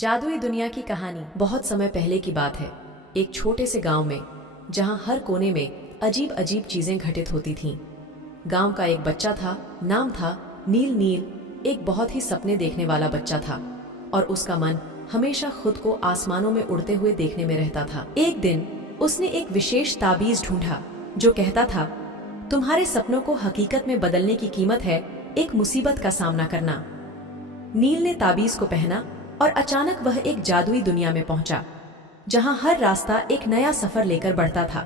जादुई दुनिया की कहानी। बहुत समय पहले की बात है, एक छोटे से गांव में, जहां हर कोने में अजीब अजीब चीजें घटित होती थीं। गांव का एक बच्चा था, नाम था नील। नील एक बहुत ही सपने देखने वाला बच्चा था और उसका मन हमेशा खुद को आसमानों में उड़ते हुए देखने में रहता था। एक दिन उसने एक विशेष ताबीज ढूंढा जो कहता था, तुम्हारे सपनों को हकीकत में बदलने की कीमत है एक मुसीबत का सामना करना। नील ने ताबीज को पहना और अचानक वह एक जादुई दुनिया में पहुंचा, जहां हर रास्ता एक नया सफर लेकर बढ़ता था।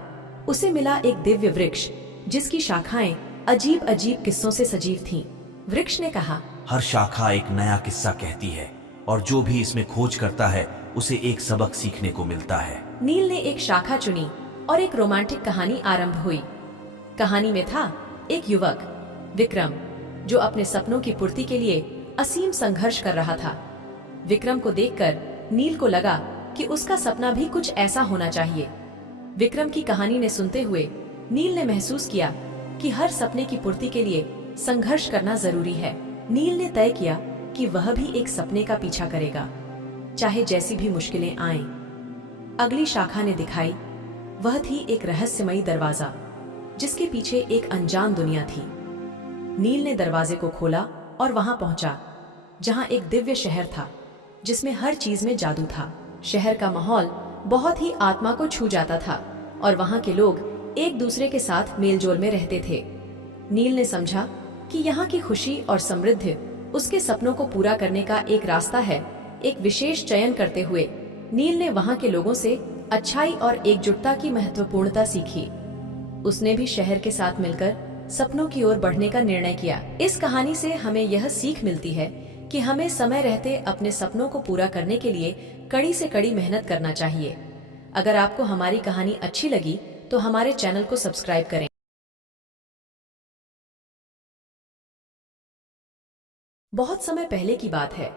उसे मिला एक दिव्य वृक्ष जिसकी शाखाएं अजीब अजीब किस्सों से सजीव थीं। वृक्ष ने कहा, हर शाखा एक नया किस्सा कहती है और जो भी इसमें खोज करता है उसे एक सबक सीखने को मिलता है। नील ने एक शाखा चुनी और एक रोमांटिक कहानी आरंभ हुई। कहानी में था एक युवक विक्रम, जो अपने सपनों की पूर्ति के लिए असीम संघर्ष कर रहा था। विक्रम को देखकर नील को लगा कि उसका सपना भी कुछ ऐसा होना चाहिए। विक्रम की कहानी ने सुनते हुए नील ने महसूस किया कि हर सपने की पूर्ति के लिए संघर्ष करना जरूरी है। नील ने तय किया कि वह भी एक सपने का पीछा करेगा, चाहे जैसी भी मुश्किलें आएं। अगली शाखा ने दिखाई, वह थी एक रहस्यमयी दरवाजा जिसके पीछे एक अनजान दुनिया थी। नील ने दरवाजे को खोला और वहां पहुंचा, जहां एक दिव्य शहर था जिसमें हर चीज में जादू था। शहर का माहौल बहुत ही आत्मा को छू जाता था और वहां के लोग एक दूसरे के साथ मेलजोल में रहते थे। नील ने समझा कि यहाँ की खुशी और समृद्धि उसके सपनों को पूरा करने का एक रास्ता है। एक विशेष चयन करते हुए नील ने वहां के लोगों से अच्छाई और एकजुटता की महत्वपूर्णता सीखी। उसने भी शहर के साथ मिलकर सपनों की ओर बढ़ने का निर्णय किया। इस कहानी से हमें यह सीख मिलती है कि हमें समय रहते अपने सपनों को पूरा करने के लिए कड़ी से कड़ी मेहनत करना चाहिए। अगर आपको हमारी कहानी अच्छी लगी तो हमारे चैनल को सब्सक्राइब करें। बहुत समय पहले की बात है,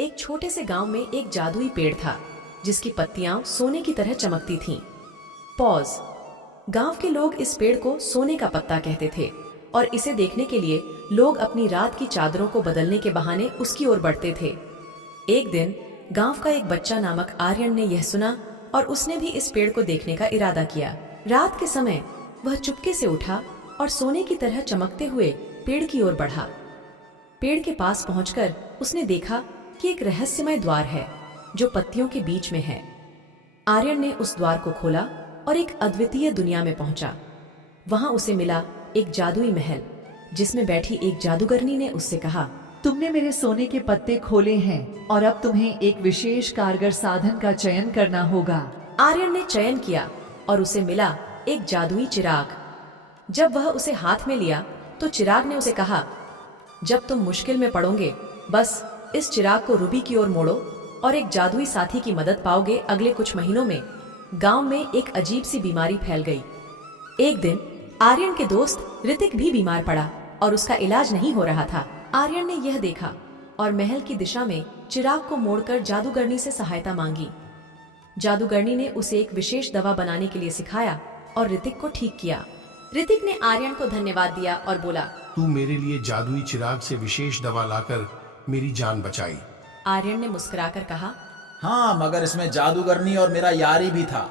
एक छोटे से गांव में एक जादुई पेड़ था जिसकी पत्तियां सोने की तरह चमकती थीं। पॉज। गांव के लोग इस पेड़ को सोने का पत्ता कहते थे और इसे देखने के लिए लोग अपनी रात की चादरों को बदलने के बहाने उसकी ओर बढ़ते थे। एक दिन गांव का एक बच्चा नामक आर्यन ने यह सुना और उसने भी इस पेड़ को देखने का इरादा किया। रात के समय वह चुपके से उठा और सोने की तरह चमकते हुए पेड़ की ओर बढ़ा। पेड़ के पास पहुंचकर उसने देखा कि एक रहस्यमय द्वार है जो पत्तियों के बीच में है। आर्यन ने उस द्वार को खोला और एक अद्वितीय दुनिया में पहुंचा। वहां उसे मिला एक जादुई महल जिसमें बैठी एक जादूगरनी ने उससे कहा, तुमने मेरे सोने के पत्ते खोले हैं और अब तुम्हें एक विशेष कारगर साधन का चयन करना होगा। आर्यन ने चयन किया और उसे मिला एक जादुई चिराग। जब वह उसे हाथ में लिया तो चिराग ने उसे कहा, जब तुम मुश्किल में पड़ोगे बस इस चिराग को रूबी की ओर मोड़ो और एक जादुई साथी की मदद पाओगे। अगले कुछ महीनों में गांव में एक अजीब सी बीमारी फैल गई। एक दिन आर्यन के दोस्त ऋतिक भी बीमार पड़ा और उसका इलाज नहीं हो रहा था। आर्यन ने यह देखा और महल की दिशा में चिराग को मोड़कर जादूगरनी से सहायता मांगी। जादूगरनी ने उसे एक विशेष दवा बनाने के लिए सिखाया और ऋतिक को ठीक किया। ऋतिक ने आर्यन को धन्यवाद दिया और बोला, तू मेरे लिए जादुई चिराग से विशेष दवा लाकर मेरी जान बचाई। आर्यन ने मुस्कुराकर कहा, हाँ, मगर इसमें जादूगरनी और मेरा यारी भी था।